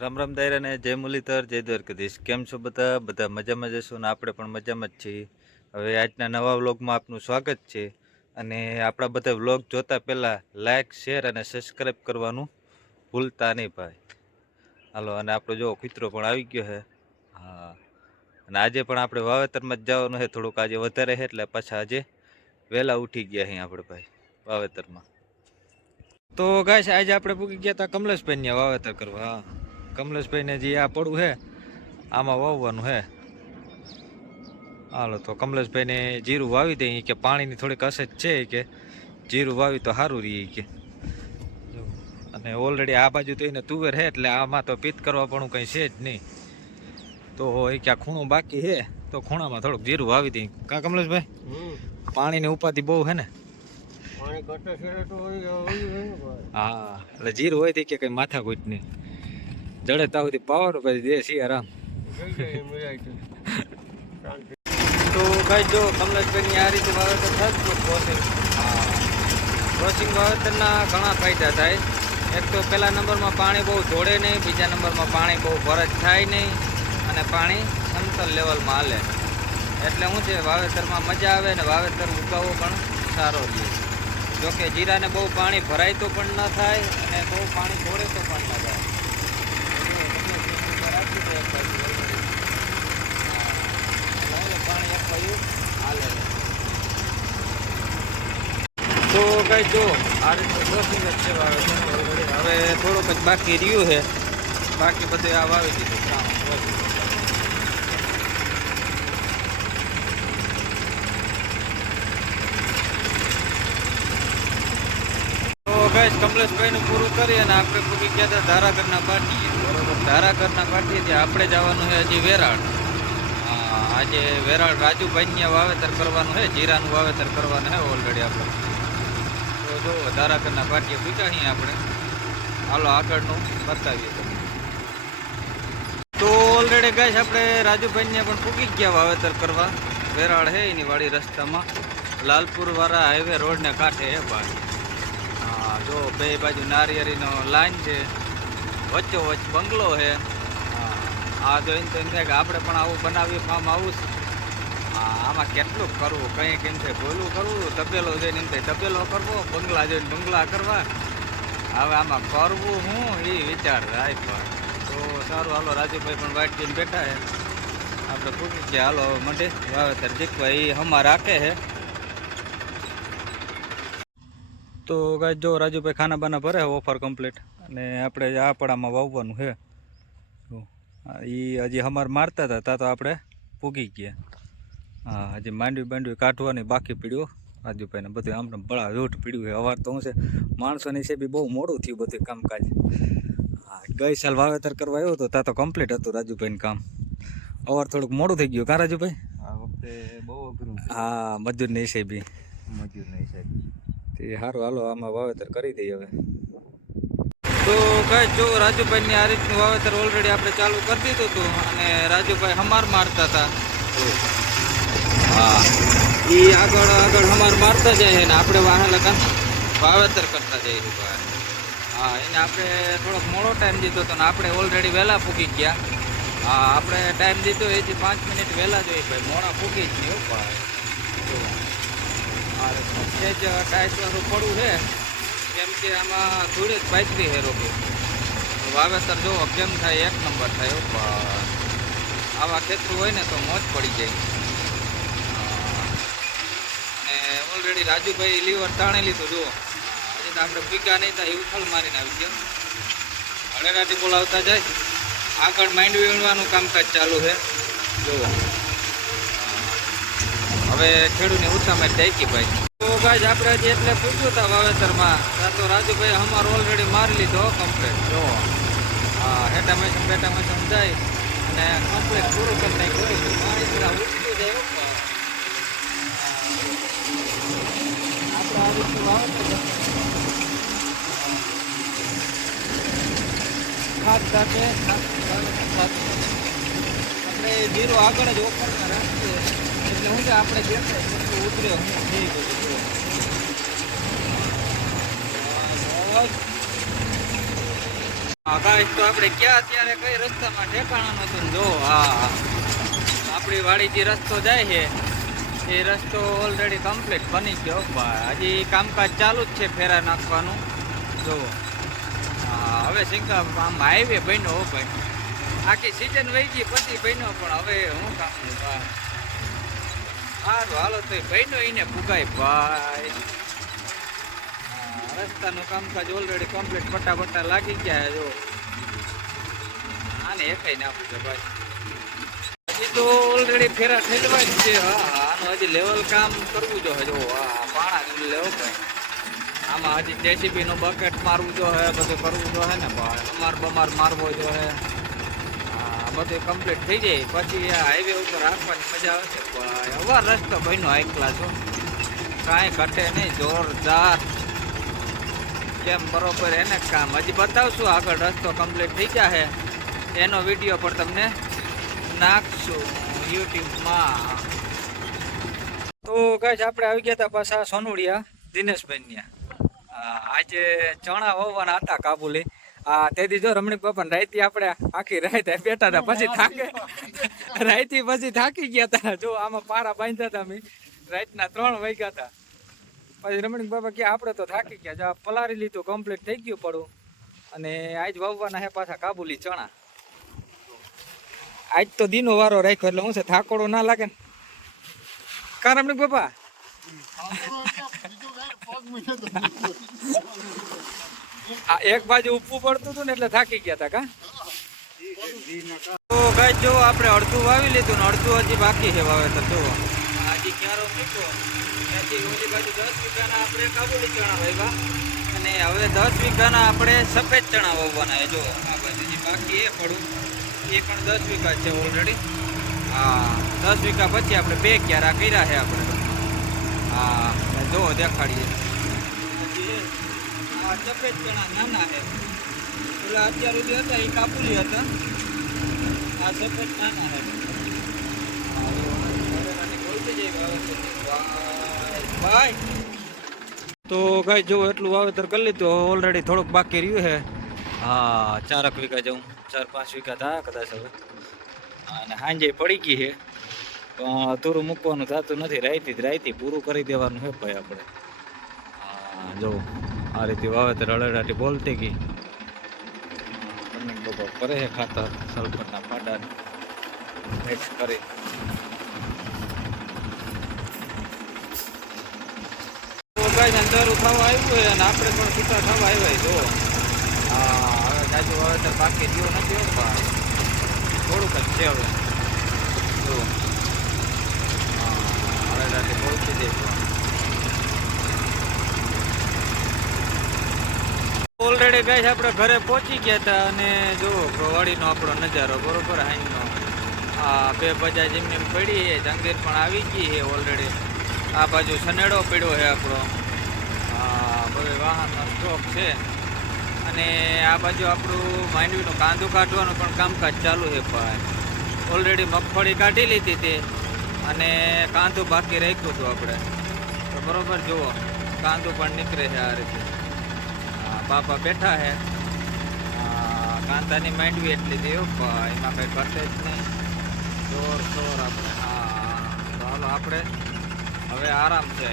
રામ રામ દાયરા ને જય મુરલીધર જય દ્વારકાધીશ. કેમ છો બધા? બધા મજામાં જશો ને આપણે પણ મજામાં જ છીએ. હવે આજના નવા વ્લોગમાં આપનું સ્વાગત છે. અને આપણા બધા વ્લોગ જોતા પહેલાં લાઇક શેર અને સબસ્ક્રાઈબ કરવાનું ભૂલતા નહીં ભાઈ. હાલો, અને આપણો જો કૂતરો પણ આવી ગયો છે. હા, અને આજે પણ આપણે વાવેતરમાં જ જવાનું છે. થોડુંક આજે વધારે છે એટલે પાછા આજે વહેલા ઉઠી ગયા અહીં આપણે ભાઈ વાવેતરમાં. તો ગાઈસ આજે આપણે પૂકી ગયા હતા કમલેશભાઈને વાવેતર કરવા. હા, કમલેશભાઈને જે આ પડવું છે આમાં વાવવાનું છે. હાલો, તો કમલેશભાઈને જીરું વાવી દઈએ કે પાણીની થોડીક અસર છે કે જીરું વાવી તો સારું રહે કે. અને ઓલરેડી આ બાજુ તો એને તુવેર છે એટલે આમાં તો પીત કરવા પણ કંઈ છે જ નહીં. તો એ ક્યાં ખૂણું બાકી છે તો ખૂણામાં થોડુંક જીરું વાવી દઈએ. કા કમલેશભાઈ? પાણીની ઉપાધિ બહુ છે ને. હા, એટલે જીરું હોય કે કઈ માથાકૂટ નહીં. જડે ત્યાં સુધી પાવર પછી દે સિયારામ. તો ભાઈ જો કમલેશભાઈની આ રીતે વાવેતર થતું ક્રોસિંગ. હા, ક્રોસિંગ વાવેતરના ઘણા ફાયદા થાય. એક તો પહેલા નંબરમાં પાણી બહુ ધોળે નહીં, બીજા નંબરમાં પાણી બહુ ભરજ થાય નહીં, અને પાણી સમતલ લેવલમાં હાલે. એટલે શું છે, વાવેતરમાં મજા આવે ને વાવેતર ઉગાવવો પણ સારો રહે. જોકે જીરાને બહુ પાણી ભરાય તો પણ ન થાય અને બહુ પાણી ધોળે તો પણ ન થાય. પાણી એક બાજુ હાલે. તો કઈ જો આ રીતે ક્રોસિંગ જ છે વાવેતર. હવે થોડુંક જ બાકી રહ્યું છે, બાકી બધું આ વાવી દીધું. કમલેશભાઈનું પૂરું કરી અને આપણે પૂરી ગયા હતા ધારાગરના પાટીએ. બરોબર, ધારાગરના પાટીએથી આપણે જવાનું છે હજી વેરાળ. આજે વેરાળ રાજુભાઈને વાવેતર કરવાનું છે, જીરાનું વાવેતર કરવાનું છે ઓલરેડી આપણે. તો જો ધારાગરના પાટીએ પૂછાણીએ આપણે. હાલો આગળનું બતાવીએ તમને. તો ઓલરેડી ગાઈસ આપણે રાજુભાઈને પણ પૂકી ગયા વાવેતર કરવા. વેરાળ છે એની વાડી રસ્તામાં, લાલપુર વાળા હાઈવે રોડને કાંઠે છે ભાઈ. જો બે બાજુ નારિયેરીનો લાઈન છે, વચ્ચોવચ્ચ બંગલો છે. આ જોઈને તો એમ થાય કે આપણે પણ આવું બનાવીએ ફાર્મ હાઉસ. આમાં કેટલું કરવું, કંઈ કેમ છે બોલું કરવું, તપેલો જોઈને એમ થાય તપેલો કરવો, બંગલા જોઈને બંગલા કરવા. હવે આમાં કરવું હું એ વિચાર થાય ભાઈ. તો સારું, હાલો રાજુભાઈ પણ વાઇટ જઈને બેઠા છે. આપણે પૂછી ગયા હાલો હવે મંડે વાવેતર શીખવા. એ હમા રાખે છે. તો ગાઈસ જો રાજુભાઈ ખાના બાના ભરે ઓફર કમ્પ્લીટ, અને આપણે આ પડામાં વાવવાનું છે. એ હજી અમારે મારતા હતા ત્યાં તો આપણે પૂગી ગયા. હા, હજી માંડવી કાઢવાની બાકી પીડ્યું રાજુભાઈને. બધું આમને બળા વેઠ પીડ્યું છે. અવાર તો શું છે, માણસોની છે બી બહુ મોડું થયું બધું કામકાજ. હા, ગઈ સાલ વાવેતર કરવા આવ્યો હતો ત્યાં તો કમ્પ્લીટ હતું રાજુભાઈનું કામ. અવાર થોડુંક મોડું થઈ ગયું કા રાજુભાઈ? આ વખતે બહુ અઘરું. હા, મજૂરની હિસાબી. મજૂરની હિસાબે તે સારું, હાલો આમાં વાવેતર કરી દઈએ હવે. તો ગાઈસ જો રાજુભાઈની આ રીતનું વાવેતર ઓલરેડી આપણે ચાલુ કરી દીધું હતું, અને રાજુભાઈ હમાર મારતા હતા. હા, એ આગળ હમાર મારતા જાય ને આપણે વાહન લગન વાવેતર કરતા જઈએ ભાઈ. હા, એને આપણે થોડોક મોડો ટાઈમ દીધો હતો ને આપણે ઓલરેડી વહેલા પૂગી ગયા. હા, આપણે ટાઈમ દીધો એથી 5 મિનિટ વહેલા જોઈએ ભાઈ, મોડા પૂગી જ નહીં ભાઈ. છે જ ટાઈસવાળું પડવું છે, કેમ કે આમાં થોડીક પાથરી છે રોકી. વાવેતર જોવો કેમ થાય, એક નંબર થાય. આવા ખેતરું હોય ને તો મોજ પડી જાય. અને ઓલરેડી રાજુભાઈ લીવર તાણી લીધું જુઓ. હજી તો આપણે પીકા નહીં થાય એ ઉથલ મારીને આવી ગયો. હળેરાથી બોલાવતા જાય. આગળ માંડવી વીણવાનું કામકાજ ચાલુ છે જુઓ. હવે ખેડૂતની ઉતામાં ડાયકી ભાઈ. તો ગાઈસ આપણે હજી એટલે પૂછ્યું હતા વાવેતરમાં, ત્યાં તો રાજુભાઈ અમારે ઓલરેડી મારી લીધો કમ્પ્લીટ. જો હા, હેટા મેસમ જાય અને કમ્પ્લીટ પૂરું કરી નાખ્યું. પાણી પેલા ઉઠતું જાય. આપણે આ રીતનું વાવેતર ખાસ સાથે આપણે જીરો આગળ જ ઓફરમાં રાખીએ એટલે હું કે આપણે દેખાય કેટલું ઉતરે હું થઈ ગયું. હા ગાઈસ, તો આપણે ક્યાં ત્યારે કઈ રસ્તામાં ઠેકાણા નતું ને જો હા આપણી વાડી જે રસ્તો જાય છે એ રસ્તો ઓલરેડી કમ્પ્લીટ બની ગયો ભાઈ. હજી કામકાજ ચાલુ જ છે ફેરા નાખવાનું. જો હા હવે સિંકા આમ હાઈવે બન્યો હો ભાઈ. આખી સિઝન વહી ગઈ પછી બન્યો પણ હવે હું કામનું ભાઈ. સારું હાલો તો બન્યો એને પુગાય ભાઈ. રસ્તાનું કામકાજ ઓલરેડી કમ્પ્લીટ પટ્ટા લાગી ગયા જો. આને એકાઈ નાખું છે ભાઈ. હજી તો ઓલરેડી ફેરા ઠેલવા જ છે. હા આનું હજી લેવલ કામ કરવું જો જો હા પાણા લેવો ભાઈ. આમાં હજી JCB નું બકેટ મારવું જો હે, બધું કરવું જો હે ને ભાઈ. બમાર મારવો જો હે. હા બધું કમ્પ્લીટ થઈ જાય પછી આ હાઈવે ઉપર રાખવાની મજા આવે છે ભાઈ. અવાર રસ્તો બન્યો એકલા છો, કાંઈ ઘટે નહીં, જોરદાર. કેમ બરોબર એને કામ હજી બતાવશું આગળ. રસ્તો કમ્પ્લીટ થઈ જશે એનો વિડીયો પણ તમને નાખશું યુટ્યુબમાં. તો ગાઈસ આપણે આવી ગયા હતા પાછા સોનુડિયા દિનેશભાઈ. આજે ચણા વાવવાના હતા કાબુલી. તેથી જો રમણીક બાપા રાઈતી આપણે આખી રાત બેઠા હતા પછી રાઈતી પછી થાકી ગયા હતા. જો આમાં પારા બાંધ્યા હતા અમે રાતના 3 વાગ્યા હતા. પછી રમણીક બાપા કે આપણે તો થાકી ગયા. જો પલારી લીધું કમ્પ્લીટ થઈ ગયું પડું. અને આજ વાવવાના હે પાછા કાબુલી ચણા. આજ તો દીનો વારો રાખ્યો એટલે હું છે થાકોડો ના લાગે ને કા રમણીક બાપા. એક બાજુ ઉપવું પડતું હતું ને એટલે થાકી ગયા હતા કા. તો ગાઈસ જો આપણે અડધું વાવી લીધું ને અડધું હજી બાકી છે વાવેતર. જો હજી ક્યારો મૂક્યો ત્યાંથી ઓલી બાજુ 10 વીઘાના આપણે કાબુલી ચણા વાવ્યા અને હવે 10 વીઘાના આપણે સફેદ ચણા વાવવાના. જો આ બાજુ હજી બાકી એ પડું એ પણ 10 વીઘા છે ઓલરેડી. હા 10 વીઘા પછી આપણે 2 ક્યારા કર્યા છે આપણે. હા જો દેખાડીએ આ સફેદ ચણા નાના છે. પેલા અત્યાર સુધી હતા એ કાબુલી હતા. આ સફેદ નાના છે. તો ગાય જો એટલું વાવેતર કરી લીધું. ઓલરેડી થોડુંક બાકી રહ્યું છે. હા 4 વીઘા જવું 4-5 વીઘા થાય કદાચ હવે. અને સાંજે પડી ગઈ છે પણ અધૂરું મૂકવાનું થતું નથી. રાઈતી પૂરું કરી દેવાનું છે ભાઈ આપણે. હા જો આ રીતે વાવેતર અડેડાટી બોલતી ગઈ. લોકો કરે છે ખાતર સલ્ફરના પાડા મિક્સ કરી. અંધારું થવા આવ્યું હોય અને આપણે પણ છૂટા થવા આવ્યા. જો હા હવે જાજુ વાવેતર બાકી થયું નથી ભાઈ, થોડુંક જ છે હવે. જો હા હવે રાતે પહોંચી જઈશું. ઓલરેડી ગાઈસ આપણે ઘરે પહોંચી ગયા હતા અને જો વાડીનો આપણો નજારો બરોબર હાઈનો. આ 2 બજાજ એમને પડી છે. જંગીર પણ આવી ગઈ છે ઓલરેડી. આ બાજુ સનેડો પડ્યો છે આપણો. બધે વાહનનો સ્ટોક છે. અને આ બાજુ આપણું માંડવીનું કાંદું કાઢવાનું પણ કામકાજ ચાલુ છે ભાઈ. ઓલરેડી મગફળી કાઢી લીધી હતી અને કાંદું બાકી રાખ્યું હતું આપણે. તો બરોબર જુઓ કાંદું પણ નીકળે છે આ રીતે. બાપા બેઠા છે. કાંદાની માંડવી એટલી દે ભાઈ, એમાં કંઈ ઘટે જ નહીં. જોર આપણે. હા તો હાલો આપણે હવે આરામ છે.